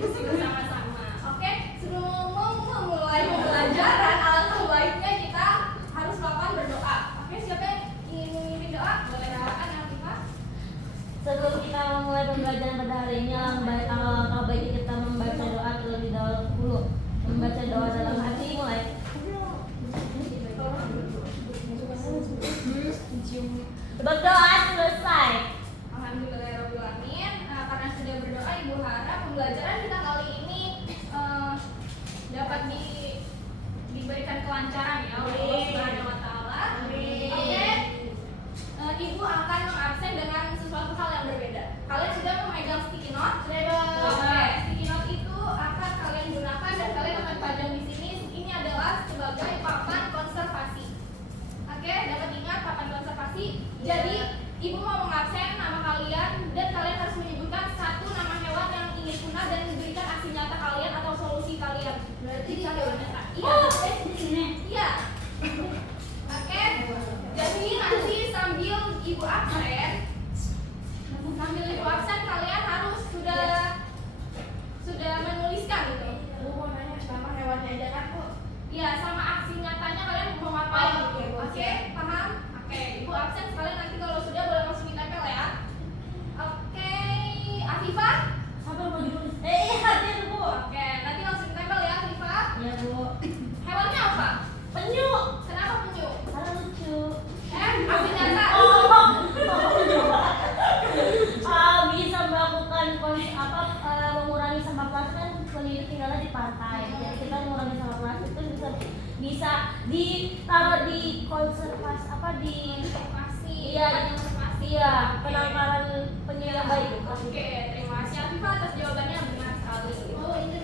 diskusi bersama-sama. Oke, sebelum memulai pembelajaran, alangkah baiknya kita harus melakukan berdoa. Oke, siapa yang ingin memimpin doa? Boleh silakan, Afifah. Sebelum kita memulai pembelajaran pada hari ini, alangkah baiknya kita membaca doa terlebih dahulu. Membaca doa dalam hati mulai. Berdoa selesai. Alhamdulillahirobbilalamin. Karena sudah berdoa, Ibu harap pembelajaran kita kali ini dapat diberikan kelancaran ya oleh Allah Subhanahu wa taala. Oke. Ibu akan mengabsen dengan sesuatu hal yang berbeda. Kalian sudah memegang sticky note? Oke, sticky note itu akan kalian gunakan dan kalian akan pajang di sini. Ini adalah sebagai papan konservasi. Oke, dapat ingat papan konservasi. Jadi, Ibu mau mengabsen nama kalian dan kalian harus menyebutkan satu nama hewan yang ingin punah dan memberikan aksi nyata kalian atau solusi kalian. Berarti di hewan nyata. Iya. Di sini. Iya. Oke. Jadi nanti sambil Ibu absen, kalian harus sudah menuliskan gitu. Lu mau nanya sama hewannya aja kan kok? Iya, sama aksi nyatanya kalian mau ngapain? Oke, paham? Oke, Ibu absen sekalian nanti kalau sudah boleh langsung ditempel ya. Oke, Afifah? Apa mau ditulis? Hadir Bu. Oke, nanti langsung ditempel ya, Afifah. Ya Bu. Hewannya apa? Penyu. Kenapa penyu? Karena lucu. Aksi nyata. Bisa melakukan mengurangi sampah plastik kan penduduk tinggalnya di pantai. Jadi kita mengurangi sampah plastik itu bisa ditaruh di konservasi Konservasi. Iya, penangkaran penyu yang baik. Oke, terima kasih Afifah atas jawabannya benar sekali.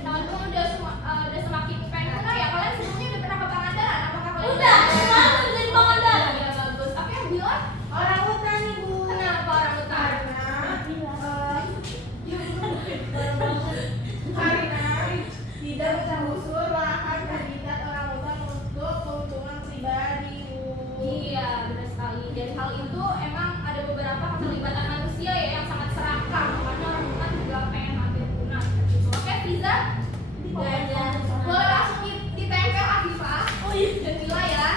Teman-teman udah semakin pengen punah ya. Kalian sebelumnya udah pernah ke Pangandaran? Apakah kalian Udah, selalu jadi Pangandaran. Ya bagus. Apa yang bilang? Orang hutan Ibu. Kenapa orang hutan? Karena tidak menggusur lahan habitat orang hutan untuk keuntungan pribadi. Iya, benar sekali. Dan hal itu emang ada beberapa keterlibatan manusia ya yang sangat serakah. Makanya orang hutan juga pengen hampir punah. Gitu. Oke, Fiza? Boleh langsung ditempel Afifah. Dan Mila ya.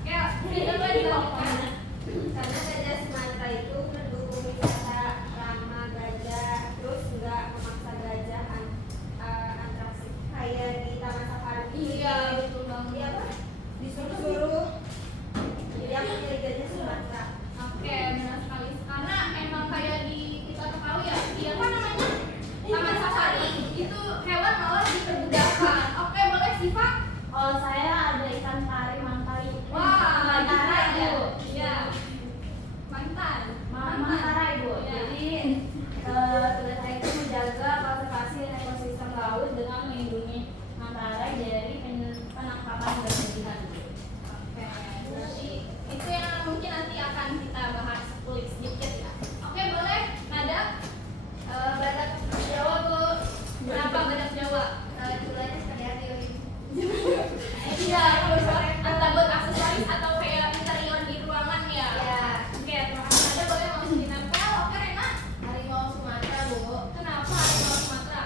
Oke, Fiza boleh dilanjutkan. Karena gajah Sumatera itu mendukung wisata ramah gajah, terus nggak memaksa gajah atraksi kayak di Taman Safari. Iya, betul banget. Iya apa? Disuruh-suruh. Jadi aku pilih gajah Sumatera. Oke, benar sekali. Karena emang kayak kita ketahui ya, di apa namanya? Taman Safari itu hewan malah diperbudakan. Oke, boleh Siva? Oh, saya ada ikan pari mantai. Wah, Mantara Ibu. Iya. Mantan. Mantara Ibu. Iya. Jadi tugas saya itu menjaga konservasi ekosistem laut dengan melindungi mantara dari penangkapan dan penjualan. Oke, berarti itu yang mungkin nanti akan kita bahas kulik sedikit ya. Oke, boleh Nada? Badak Jawa Bu. Kenapa badak Jawa? Jumlahnya sekali hati. Iya, entah buat aksesoris atau kayak interior di ruangan ya. Iya. Oke, terima kasih. Nada boleh langsung ditempel. Oke, Rena? Harimau Sumatera Bu. Kenapa harimau Sumatera?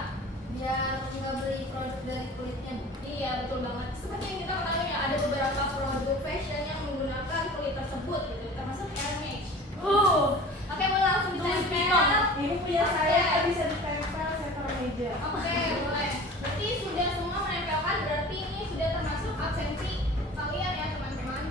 Biar nggak beli produk dari kulitnya Bu. Iya, betul banget. Seperti yang kita ketahui ya, ada beberapa produk fashion yang menggunakan kulit tersebut gitu, termasuk Hermes. Oke, boleh langsung ditempel. Ini punya saya bisa ditempel saya taruh meja. Oke, boleh. Berarti sudah semua menempelkan, berarti ini sudah termasuk absensi kalian ya teman-teman.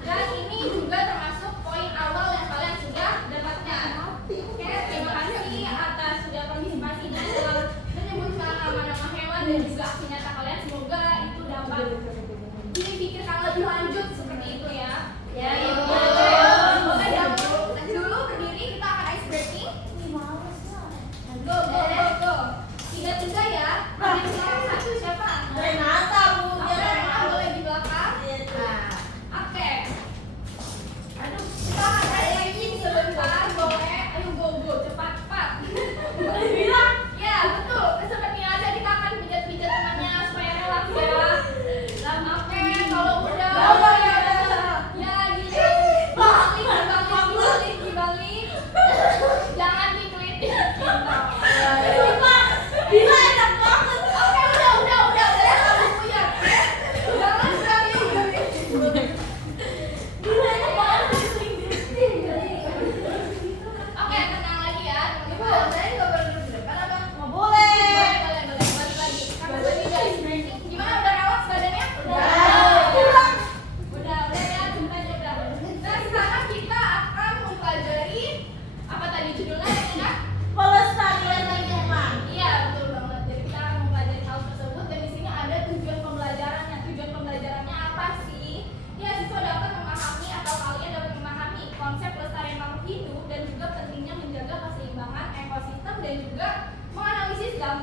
Dan ini juga termasuk poin awal yang kalian sudah dapatkan. Oke, terima kasih atas sudah partisipasinya dalam menyebutkan nama-nama hewan dan juga aksi nyata kalian. Semoga itu dapat dipikirkan lebih lanjut seperti itu ya. Ya, Ibu. Ibu. Nanti dulu berdiri kita akan ice breaking. Go, go, go, go. 3-3 ya. Yang bilang satu siapa? Renata Bu. Oke, Rena boleh di belakang. Nah, Oke.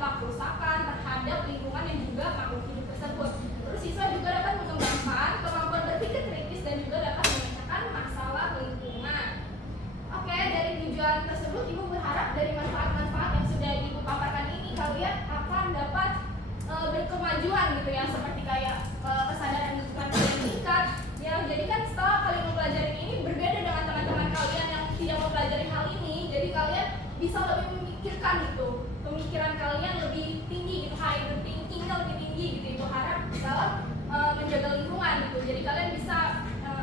dampak kerusakan terhadap lingkungan dan juga makhluk hidup tersebut. Terus siswa juga dapat mengembangkan kemampuan berpikir kritis dan juga dapat memecahkan masalah lingkungan. Oke, dari tujuan tersebut Ibu berharap dari manfaat-manfaat yang sudah Ibu paparkan ini kalian akan dapat berkemajuan gitu ya, seperti kayak kesadaran lingkungan kalian meningkat. Ya, jadi kan setelah kalian mempelajari ini berbeda dengan teman-teman kalian yang tidak mempelajari hal ini, jadi kalian bisa lebih memikirkan gitu, pemikiran kalian lebih tinggi gitu, higher thinkingnya lebih tinggi gitu. Ibu harap dalam menjaga lingkungan gitu. Jadi kalian bisa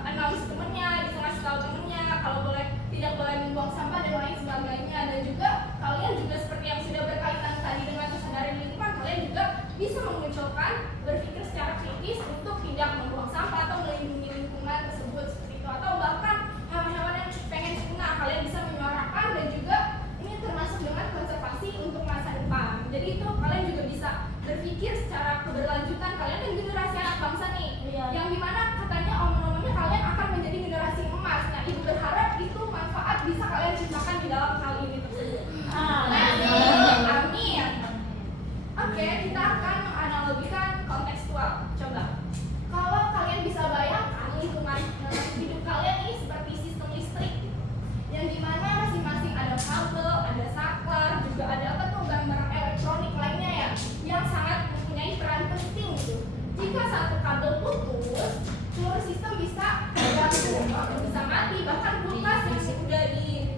announce temennya, bisa ngasih tahu temennya kalau tidak boleh membuang sampah dan lain sebagainya. Dan juga kalian juga seperti yang sudah berkaitan tadi dengan kesadaran lingkungan, kalian juga bisa memunculkan berpikir secara kritis untuk tidak membuang sampah atau melindungi lingkungan tersebut seperti itu. Atau bahkan hewan-hewan yang pengen punah, kalian bisa menyuarakan dan juga ini termasuk dengan konservasi untuk masa depan. Jadi itu kalian juga bisa berpikir secara keberlanjutan kalian dan generasi anak bangsa nih, yang dimana katanya omongannya kalian akan menjadi generasi emas. Nah, Ibu berharap itu manfaat bisa kalian ciptakan di dalam hal ini tersebut. Amin. Oke, kita akan menganalogikan kontekstual. Coba, kalau kalian bisa bayangkan lingkungan hidup kalian ini seperti sistem listrik, yang dimana masing-masing ada kabel, ada saklar, juga ada barang elektronik lainnya ya, yang sangat mempunyai peran penting gitu. Jika satu kabel putus, seluruh sistem bisa terganggu, bisa mati. Bahkan kulkas yang sudah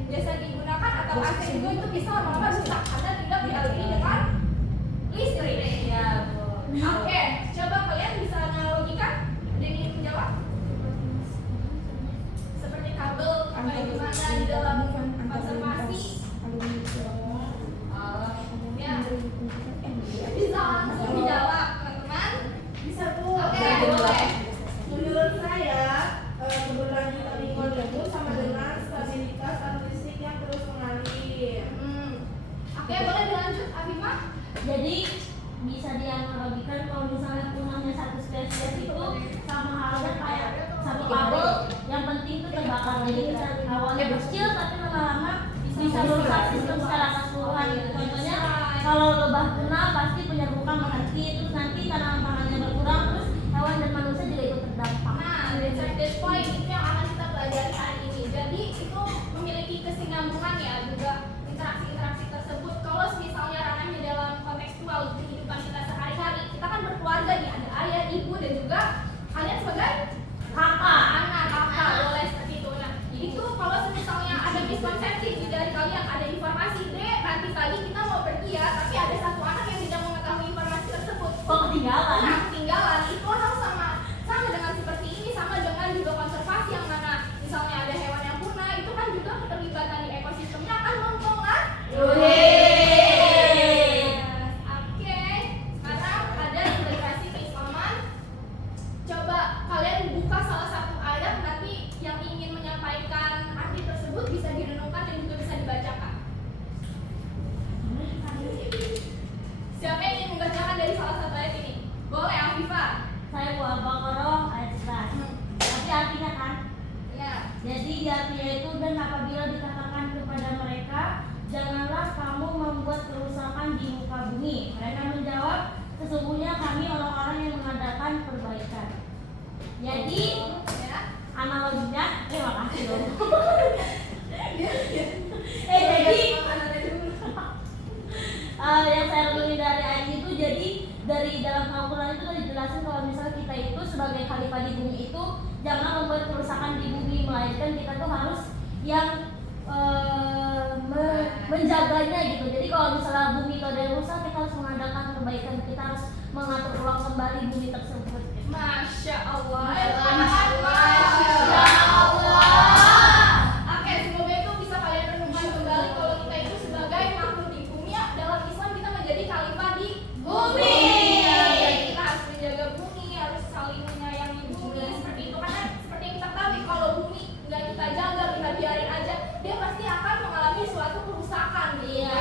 biasa digunakan atau AC juga itu bisa lama-lama rusak karena tidak dialiri dengan listrik. Ya, oke, coba kalian bisa analogikan. Ada yang ingin menjawab? Seperti kabel, bagaimana di dalam konservasi? Bisa langsung dijawab, teman-teman? Bisa Bu. Oke, boleh. Menurut saya, keberlanjutan lingkungan itu sama dengan stabilitas arus listrik yang terus mengalir. Oke, boleh dilanjut, Afifah? Jadi bisa dianalogikan kalau misalnya punahnya satu spesies itu sama halnya kayak satu kabel yang penting itu terbakar. Jadi bisa awalnya kecil tapi lama-lama bisa merusak sistem secara keseluruhan gitu. Contohnya kalau lebah punah pasti penyerbukan berhenti, terus nanti tanaman pangannya berkurang, terus hewan dan manusia juga ikut terdampak. Nah, that's point itu yang akan kita pelajari hari ini. Jadi itu memiliki kesinambungan ya, juga interaksi-interaksi tersebut. Kalau misalnya ranahnya dalam kontekstual kehidupan kita sehari-hari, kita kan berkeluarga nih, ada ayah, ibu, dan juga kalian sebagai kakak, anak, kakak, boleh seperti itu. Nah, itu kalau misalnya ada miskonsepsi dari kalian, ada informasi, nanti pagi kita mau pergi ya, tapi ada satu anak yang tidak mengetahui informasi tersebut. Kok ketinggalan? Nah, ketinggalan. Itu hal sama dengan seperti ini, sama dengan juga konservasi yang mana misalnya ada hewan yang punah, itu kan juga keterlibatan di ekosistemnya akan mempengaruhi. Oke, sekarang ada integrasi keislaman. Coba kalian buka salah satu ayat, nanti yang ingin menyampaikan arti tersebut bisa direnungkan dan juga bisa dibacakan. Siapa yang ingin membacakan dari salah satu ayat ini? Boleh, Afifah. Saya Bu Al-Baqarah ayat 11. Tapi artinya kan? Ya. Jadi artinya itu, dan apabila dikatakan kepada mereka, janganlah kamu membuat kerusakan di muka bumi. Mereka menjawab, sesungguhnya kami orang-orang yang mengadakan perbaikan. Jadi Ya. analoginya, terima kasih dong. Yang saya renungi dari ayat itu, jadi dari dalam Al-Quran itu dijelasin kalau misalnya kita itu sebagai khalifah di bumi itu jangan membuat kerusakan di bumi, melainkan kita tuh harus yang menjaganya gitu. Jadi kalau misalnya bumi itu ada yang rusak, kita harus mengadakan perbaikan, kita harus mengatur ulang kembali bumi tersebut. Masya Allah. Masya Allah. Oke, semoga itu bisa kalian renungkan kembali kalau kita itu sebagai makhluk di bumi. Dalam Islam kita menjadi khalifah di bumi. Jadi kita harus menjaga bumi, harus saling menyayangi bumi seperti itu. Karena seperti yang kita tahu, kalau bumi nggak kita jaga, kita biarin aja, dia pasti akan mengalami suatu kerusakan. Iya.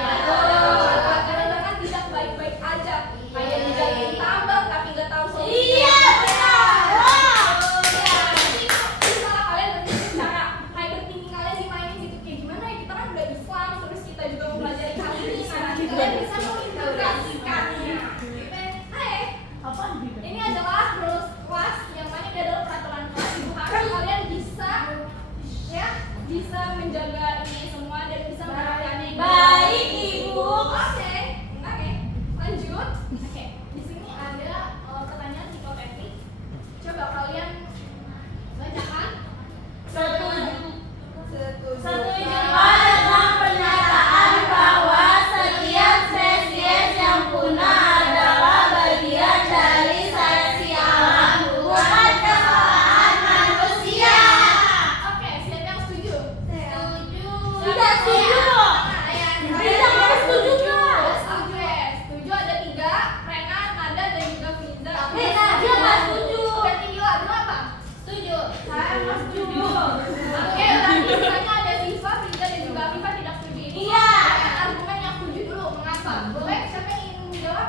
Kadang-kadang tidak baik-baik aja. Kayak dijagain tambang tapi nggak tahu solusinya. Iya, benar. Ya, jadi apa? Boleh? Siapa yang ingin menjawab?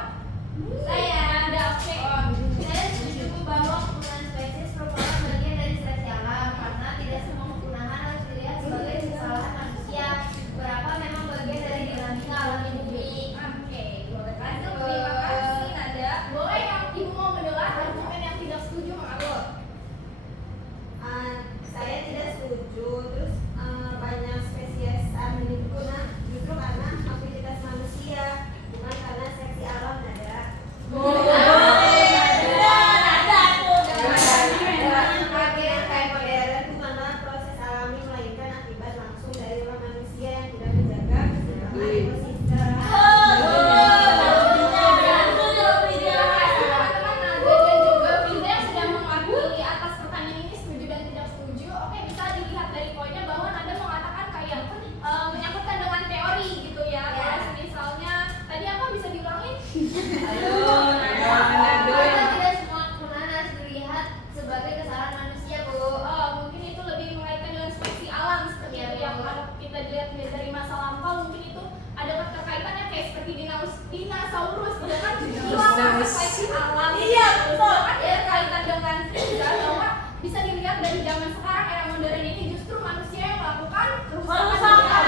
Saya. Ada, oke. Saya setuju bahwa penggunaan spesies merupakan bagian dari seleksi alam karena tidak semua penggunaan harus dilihat sebagai kesalahan manusia. Beberapa memang bagian dari dinamika alam di bumi. Oke, boleh. Lanjut, terima kasih Nada. Boleh yang ibu mau mendengar argumen yang tidak setuju mengalir? Saya tidak setuju. Terus banyak spesies saat ini punah justru karena aktivitas manusia, bukan karena seleksi alam. Ada. Kayak modern bukanlah proses alami melainkan akibat langsung dari ulah manusia yang tidak menjaga keseimbangan ekosistem. Teman-teman Nada dan juga Finda yang sudah mewakili atas pertanyaan ini setuju dan tidak setuju. Oke, bisa dilihat dari poinnya bahwa Nada mengatakan kayak menyangkutkan dengan teori gitu ya. Kalau misalnya tadi apa bisa diulangin? Karena tidak semua penggunaan harus dilihat sebagai kesalahan manusia, Bu. Oh, mungkin itu lebih mengaitkan dengan spesies alam seperti Iya, itu yang betul. kalau kita lihat dari masa lampau mungkin itu ada keterkaitannya kayak seperti dinosaurus gitu kan hilang karena spesies alam. Iya, betul. Kan ada kaitan dengan kita bahwa bisa dilihat dari zaman sekarang era modern ini justru manusia yang melakukan Kerusakan.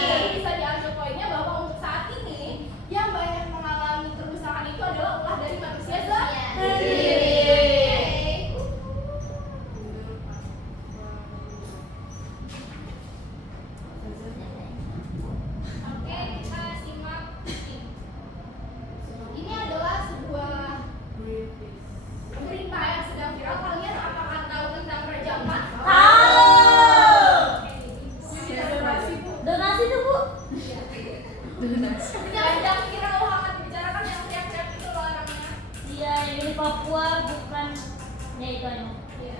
Jadi bisa diambil poinnya bahwa untuk saat ini yang banyak mengalami kerusakan itu adalah ulah dari manusia sendiri. Oke, kita simak ini. Ini adalah sebuah berita yang sedang viral. Kalian apakah tahu tentang Raja Ampat? Donasi tuh, Bu. Ini yang sedang viral hangat dibicarakan yang teriak-teriak itu loh orangnya. Iya, yang di Papua bukan ya itu aja. Iya.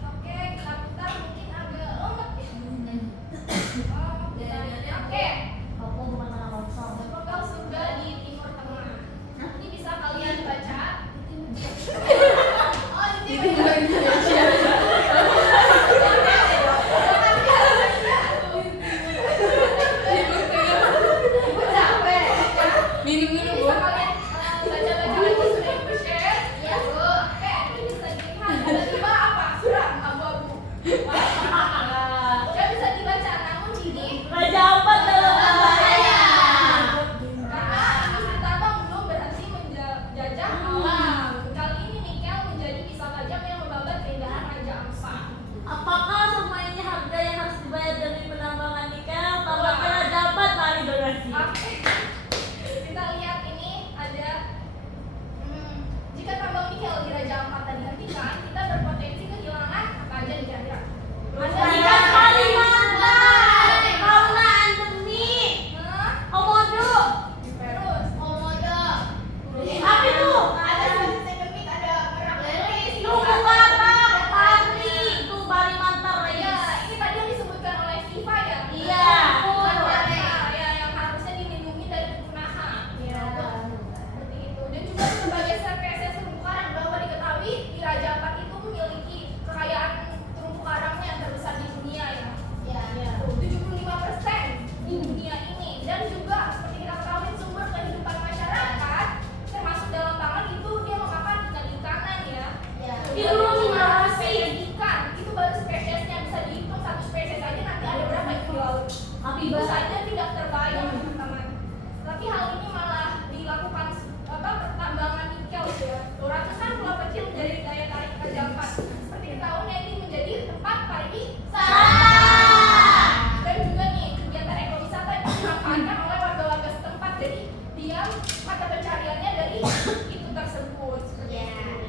Oke, kita putar mungkin agak lompat ya. Oke. Papua bukan tanah kosong. Lokal surga di Timur Tengah. Ini bisa kalian baca. Oh, di Timur Indonesia. Minum dulu, Bu. Bisa kalian baca-baca lagi sudah ibu share. Iya, Bu. Oke, ini bisa dilihat tiba-tiba apa? Suram abu-abu. Gak bisa dibaca, namun ini Raja Ampat dalam bahaya. karena industri tambang belum berhenti menjajah alam. Kali ini nikel menjadi pisau tajam yang membabat keindahan Raja Ampat. Apakah semua ini harga yang harus dibayar demi penambangan nikel? Tampaknya Raja Ampat mari donasi. Oke. Kita lihat ini ada jika tambang nikel di Raja Ampat dihentikan, kita berpotensi kehilangan apa aja nih kira-kira? Ikan Kalimantan, fauna endemik, Hah? komodo. Terus Komodo. Apa itu? ada spesies endemik, ada merak lelis, Terumbu karang, pari, itu Kalimantan Iya, Reis. ini tadi yang disebutkan oleh Siva ya. Iya. Ya, yang harusnya dilindungi dari kepunahan. Iya. Seperti itu. Dan juga sebagai spesies terumbu karang bahwa diketahui di Raja Ampat itu memiliki kekayaan terumbu karangnya yang terbesar di dunia ya. Iya. 75% di dunia ini. Dan juga seperti kita ketahui sumber kehidupan masyarakat termasuk dalam pangan itu dia memakan ikan-ikanan ya. Iya. Itu cuma spesies ikan, itu baru spesiesnya bisa dihitung satu spesies aja nanti ada berapa itu di laut. Itu saja tidak terbayang teman-teman. Tapi hal ini malah dilakukan pertambangan nikel ya. Ratusan pulau kecil menjadi daya tarik Raja Ampat. Seperti ketahuinya ini menjadi tempat pariwisata. Dan juga nih kegiatan ekowisata yang dimanfaatkan oleh warga-warga setempat. Jadi dia mata pencariannya dari itu tersebut. Seperti Iya. itu.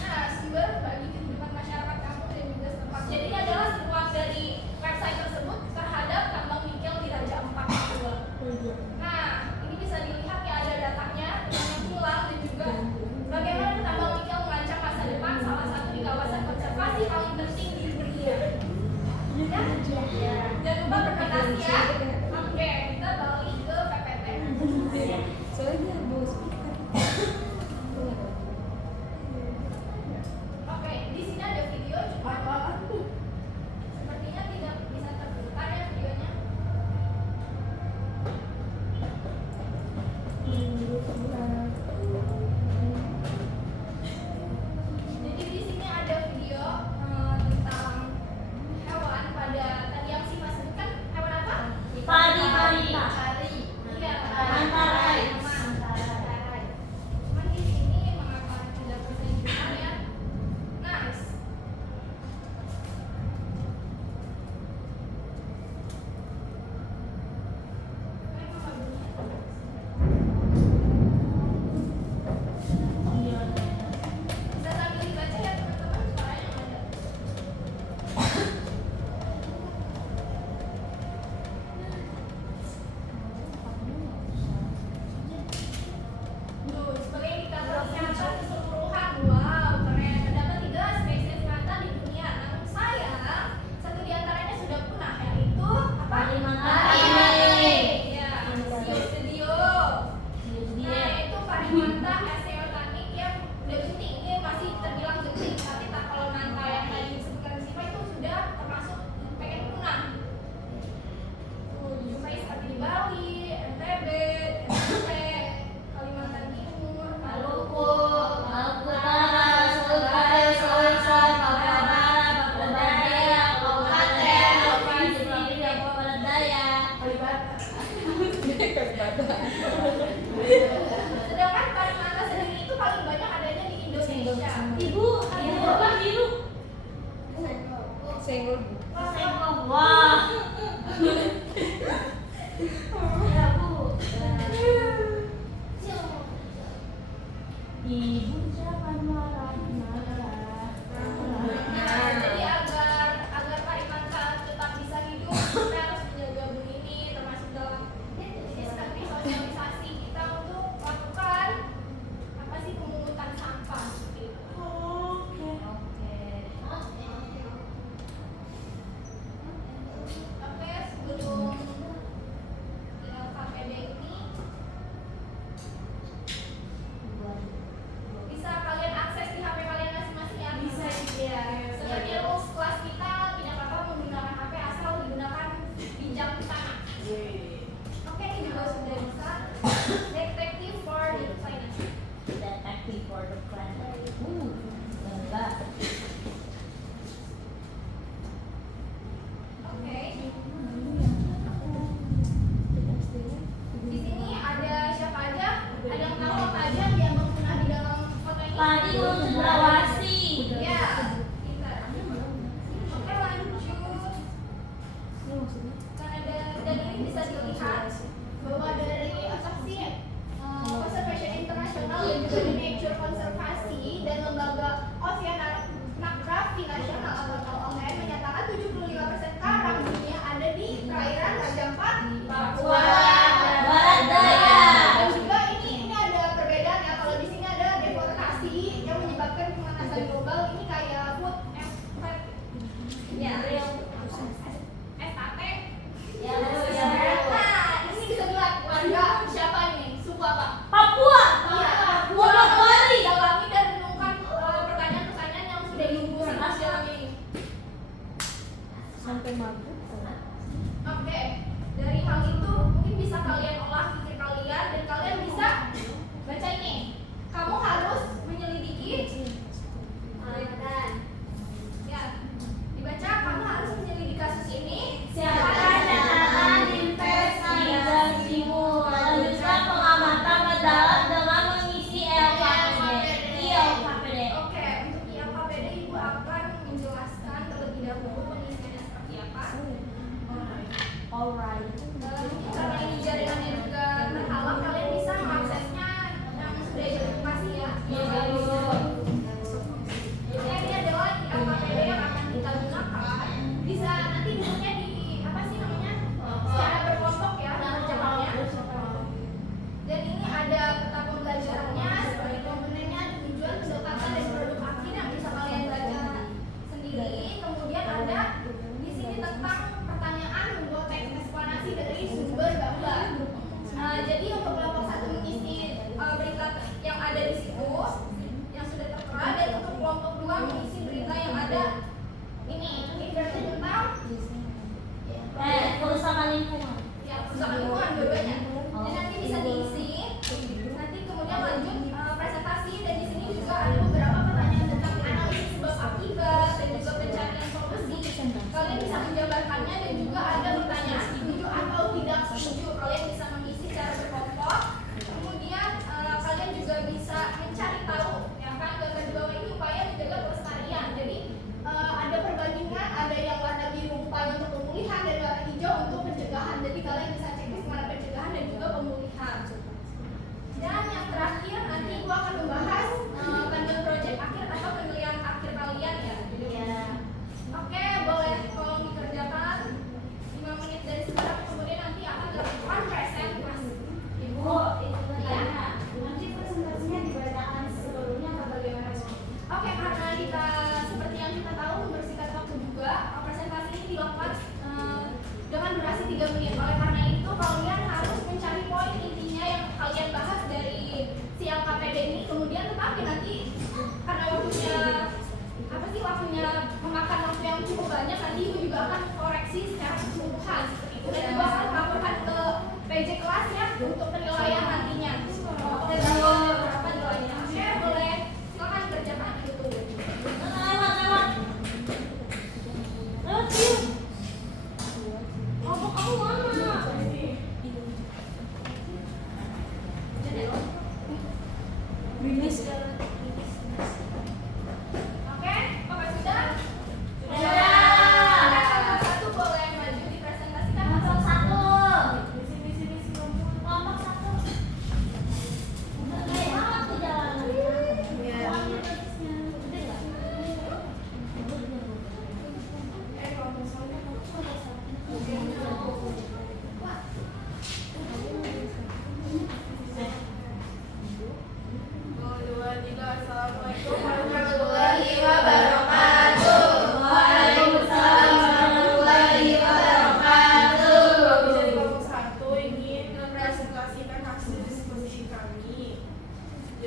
Nah, sumber bagi kehidupan masyarakat kampung dan juga setempat. Jadi ini adalah sebuah dari website tersebut terhadap tambang nikel di Raja Ampat. Nah, ini bisa dilihat ya ada datanya dengan yang hilang dan juga bagaimana tambang nikel mengancam masa depan salah satu di kawasan konservasi paling penting di dunia. Ya? Jangan lupa berdonasi ya. Oke, kita balik ke PPT. Oke, di sini ada video cuma sepertinya tidak bisa terputar ya videonya. Ibu jangan marah-marah. Nah, jadi agar Pak Imanka tetap bisa hidup, kita harus menjaga Bu Nini, termasuk dalam sistem sosialisasi kita untuk melakukan apa sih pemungutan sampah seperti itu. Oke, sebelum KPD ini bisa kalian akses di HP kalian masing-masing.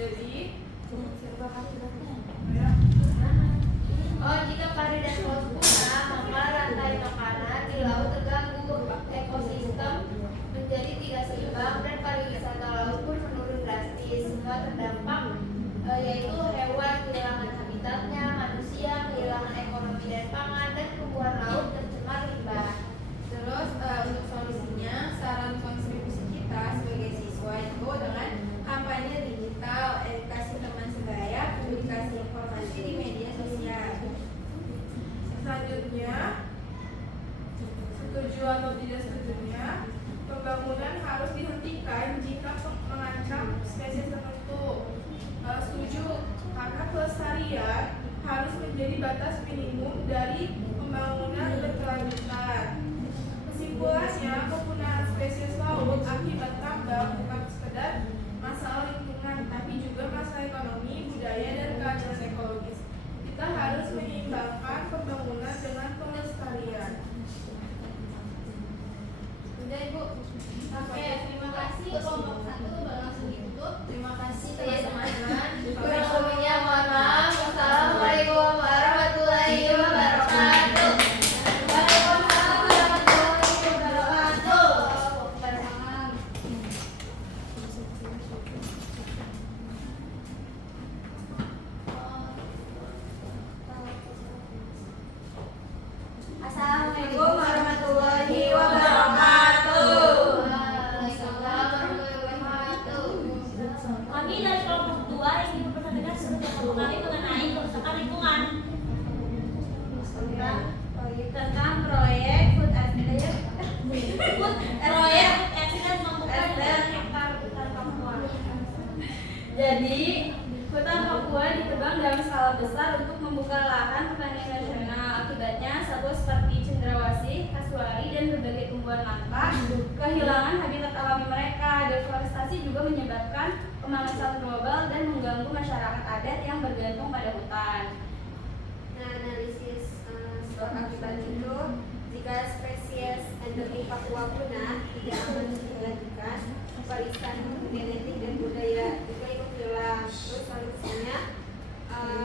Jadi jika pari dan paus punah, maka rantai makanan di laut terganggu, ekosistem menjadi tidak seimbang, dan pariwisata laut pun menurun drastis. Semua terdampak, yaitu hewan kehilangan habitatnya, manusia kehilangan ekonomi dan pangan, dan tumbuhan laut tercemar limbah. Terus untuk solusinya, saran kontribusi kita sebagai siswa itu dengan kampanye digital, edukasi teman sebaya, publikasi informasi di media sosial. Selanjutnya, setuju atau tidak setujunya, pembangunan harus dihentikan jika mengancam spesies tertentu. Setuju, karena pelestarian harus menjadi batas minimum dari pembangunan berkelanjutan. Kesimpulannya, kepunahan spesies laut akibat tambang bukan sekedar masalah lingkungan, tapi juga masalah ekonomi, budaya, dan keadilan ekologis. Kita harus menyeimbangkan pembangunan dengan pelestarian. Udah Ibu. Oke, terima kasih. Kelompok 1 langsung ditutup. Terima kasih teman-teman. Sebelumnya mohon maaf. Wassalamualaikum warahmatullahi wabarakatuh. Waalaikumsalam warahmatullahi wabarakatuh. Waalaikumsalam. Assalamualaikum warahmatullahi wabarakatuh. Waalaikumsalam warahmatullahi wabarakatuh. Kami dari kelompok 2 ingin memperhatikan sebagai kelompok kami mengenai kerusakan lingkungan. Tentang proyek food accident Membuka hektar hutan Papua. Jadi, hutan Papua ditebang dalam skala besar untuk membuka lahan pertanian nasional. Akibatnya, satwa seperti cendrawasih, kasuari, dan berbagai tumbuhan langka kehilangan habitat alami mereka. Deforestasi juga menyebabkan pemanasan global dan mengganggu masyarakat adat yang bergantung pada hutan. Nah, analisis sebab akibat itu, jika spesies endemik Papua punah, tidak akan dilanjutkan, warisan genetik dan budaya juga ikut hilang. Terus solusinya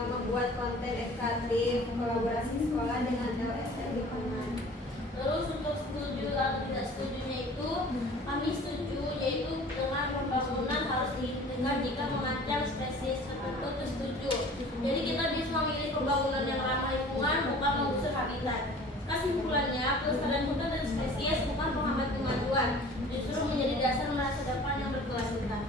membuat konten edukatif, kolaborasi sekolah dengan LSM lingkungan. Terus untuk setuju atau tidak setujunya itu, kami setuju, yaitu dengan pembangunan harus dihentikan jika mengancam spesies tertentu, itu setuju. Jadi kita bisa memilih pembangunan yang ramah lingkungan, bukan mengusir habitat. Kesimpulannya, pelestarian hutan dan spesies bukan penghambat kemajuan, justru menjadi dasar masa depan yang berkelanjutan.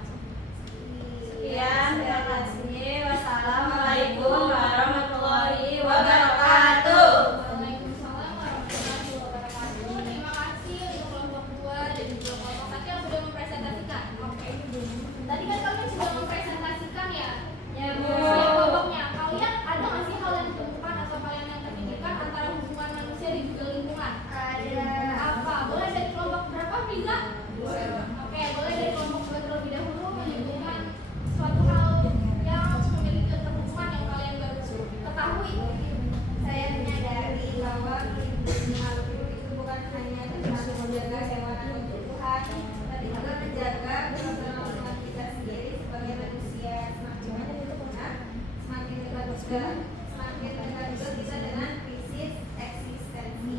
Sekian, terima kasih. Wassalamualaikum warahmatullahi wabarakatuh. Waalaikumsalam warahmatullahi wabarakatuh. Terima kasih untuk kelompok 2 dan juga kelompok 1 yang sudah mempresentasikan. Oke. Tadi kan kami sudah mempresentasikan ya. Ya, Bu. Setiap kelompoknya. Kalian ada nggak sih hal yang ditemukan atau kalian yang terpikirkan antara hubungan manusia dan juga lingkungan? Ada. Apa? Boleh dari kelompok berapa, Fiza? Oke, boleh dari kelompok 2 terlebih dahulu menyebutkan suatu hal yang memiliki keterhubungan yang kalian baru ketahui. Saya menyadari bahwa melindungi alam itu bukan hanya tentang menjaga hewan atau tumbuhan, tapi juga menjaga keberlangsungan kita sendiri sebagai manusia. Semakin banyak punah, semakin dekat juga kita dengan krisis eksistensi.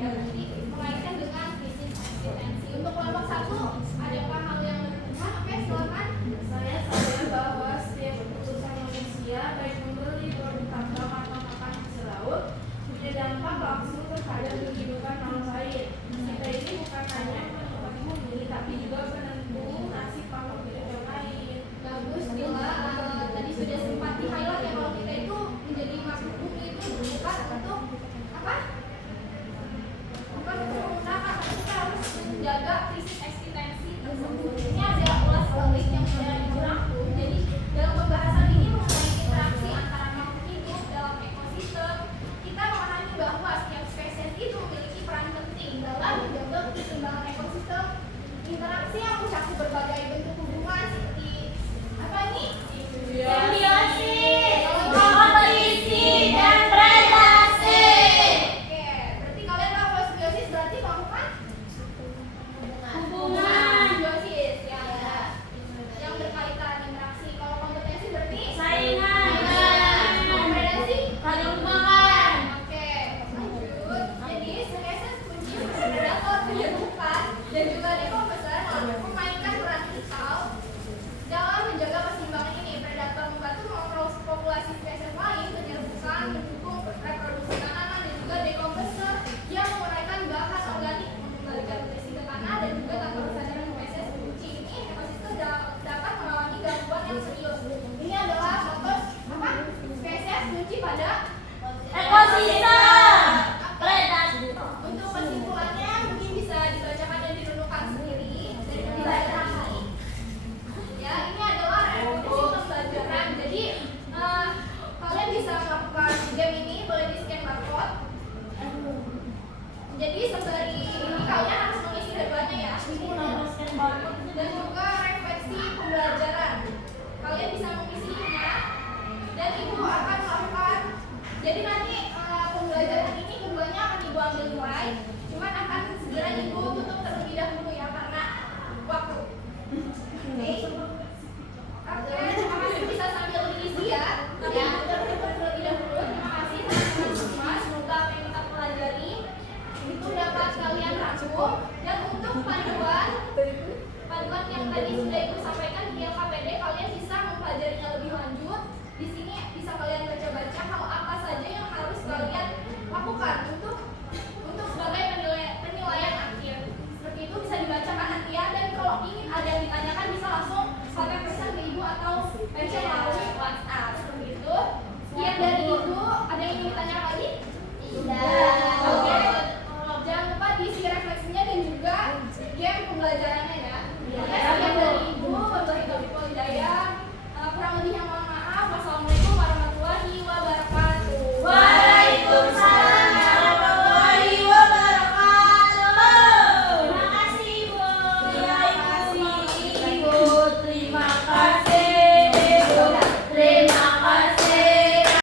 Ya, berarti mengaitkan dengan krisis eksistensi. Untuk kelompok 1, adakah hal yang berhubungan? Oke, silakan. Saya sadar bahwa setiap keputusan manusia, baik membeli produk tambang atau makan hasil laut, punya dampak langsung terhadap kehidupan orang lain. Kita ini bukan hanya menentukan bumi, tapi juga penentu nasib makhluk hidup yang lain. Bagus, Gila. Tadi sudah sempat di-highlight ya kalau kita itu menjadi makhluk bumi itu bukan untuk apa? Bukan untuk menggunakan, tapi kita harus menjaga krisis eksistensi tersebut. Ini adalah ulas balik yang sudah dirangkum. Jadi dalam pembahasan ini mengenai interaksi antara makhluk hidup dalam ekosistem, kita memahami bahwa setiap spesies itu memiliki peran penting dalam menjaga keseimbangan ekosistem. Interaksi yang mencakup berbagai bentuk hubungan seperti apa ini? Simbiosis, kompetisi, dan predasi. Oke, berarti kalian tahu kalau simbiosis berarti melakukan Hubungan. simbiosis ya, yang berkaitan Ibu nambah scan barcode itu dan juga refleksi pembelajaran. Kalian bisa mengisinya dan ibu akan melakukan. Jadi nanti pembelajaran ini keduanya akan ibu ambil nilai, cuman akan segera ibu tutup terlebih dahulu ya.